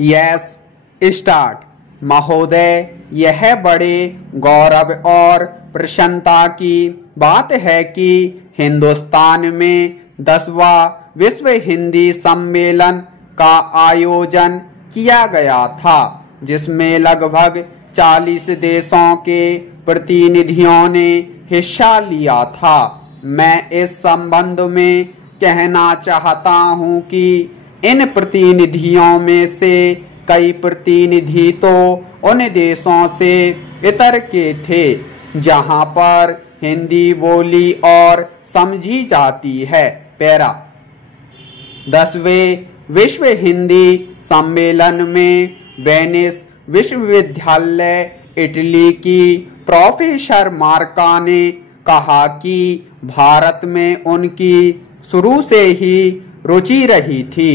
Yes start. महोदय, यह बड़े गौरव और प्रसन्नता की बात है कि हिंदुस्तान में 10वां विश्व हिंदी सम्मेलन का आयोजन किया गया था, जिसमें लगभग 40 देशों के प्रतिनिधियों ने हिस्सा लिया था। मैं इस संबंध में कहना चाहता हूं कि इन प्रतिनिधियों में से कई प्रतिनिधि तो उन देशों से इतर के थे जहां पर हिंदी बोली और समझी जाती है। पैरा 10वें विश्व हिंदी सम्मेलन में वेनिस विश्वविद्यालय इटली की प्रोफेसर मार्का ने कहा कि भारत में उनकी शुरू से ही रुचि रही थी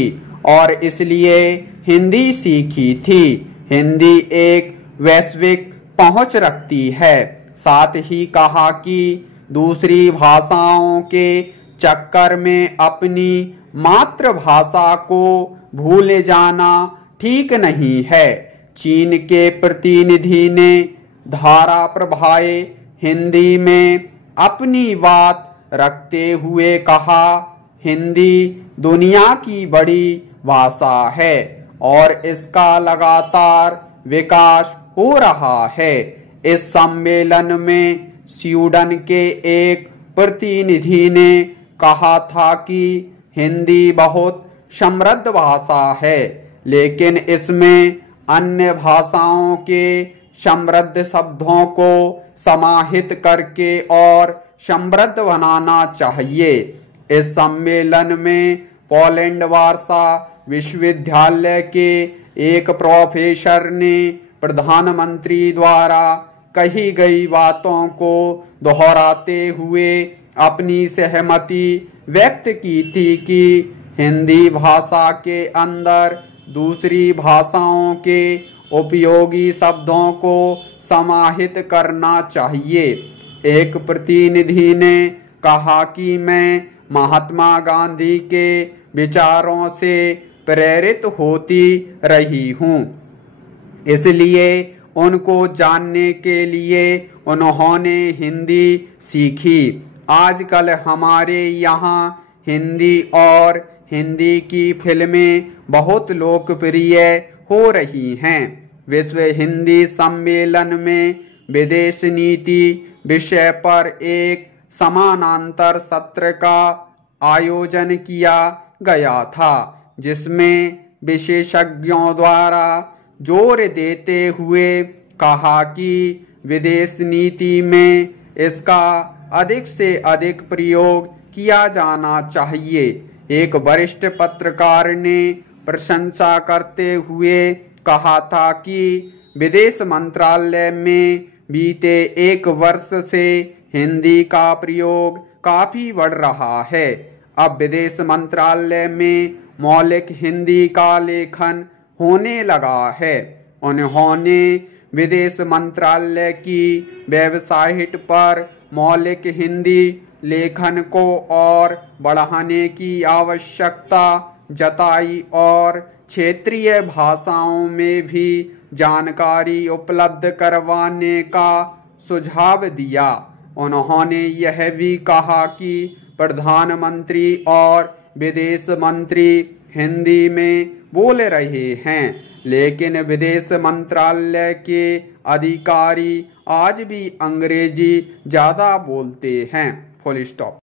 और इसलिए हिंदी सीखी थी। हिंदी एक वैश्विक पहुंच रखती है। साथ ही कहा कि दूसरी भाषाओं के चक्कर में अपनी मातृभाषा को भूले जाना ठीक नहीं है। चीन के प्रतिनिधि ने धारा प्रभाए हिंदी में अपनी बात रखते हुए कहा, हिंदी दुनिया की बड़ी भाषा है और इसका लगातार विकास हो रहा है। इस सम्मेलन में स्वीडन के एक प्रतिनिधि ने कहा था कि हिंदी बहुत समृद्ध भाषा है, लेकिन इसमें अन्य भाषाओं के समृद्ध शब्दों को समाहित करके और समृद्ध बनाना चाहिए। इस सम्मेलन में पोलैंड वार्सा विश्वविद्यालय के एक प्रोफेसर ने प्रधानमंत्री द्वारा कही गई बातों को दोहराते हुए अपनी सहमति व्यक्त की थी कि हिंदी भाषा के अंदर दूसरी भाषाओं के उपयोगी शब्दों को समाहित करना चाहिए। एक प्रतिनिधि ने कहा कि मैं महात्मा गांधी के विचारों से प्रेरित होती रही हूँ, इसलिए उनको जानने के लिए उन्होंने हिंदी सीखी। आजकल हमारे यहाँ हिंदी और हिंदी की फिल्में बहुत लोकप्रिय हो रही हैं। विश्व हिंदी सम्मेलन में विदेश नीति विषय पर एक समानांतर सत्र का आयोजन किया गया था, जिसमें विशेषज्ञों द्वारा जोर देते हुए कहा कि विदेश नीति में इसका अधिक से अधिक प्रयोग किया जाना चाहिए। एक वरिष्ठ पत्रकार ने प्रशंसा करते हुए कहा था कि विदेश मंत्रालय में बीते 1 वर्ष से हिंदी का प्रयोग काफी बढ़ रहा है। अब विदेश मंत्रालय में मौलिक हिंदी का लेखन होने लगा है। उन्होंने विदेश मंत्रालय की वेबसाइट पर मौलिक हिंदी लेखन को और बढ़ाने की आवश्यकता जताई और क्षेत्रीय भाषाओं में भी जानकारी उपलब्ध करवाने का सुझाव दिया। उन्होंने यह भी कहा कि प्रधानमंत्री और विदेश मंत्री हिंदी में बोल रहे हैं, लेकिन विदेश मंत्रालय के अधिकारी आज भी अंग्रेजी ज़्यादा बोलते हैं। Full stop.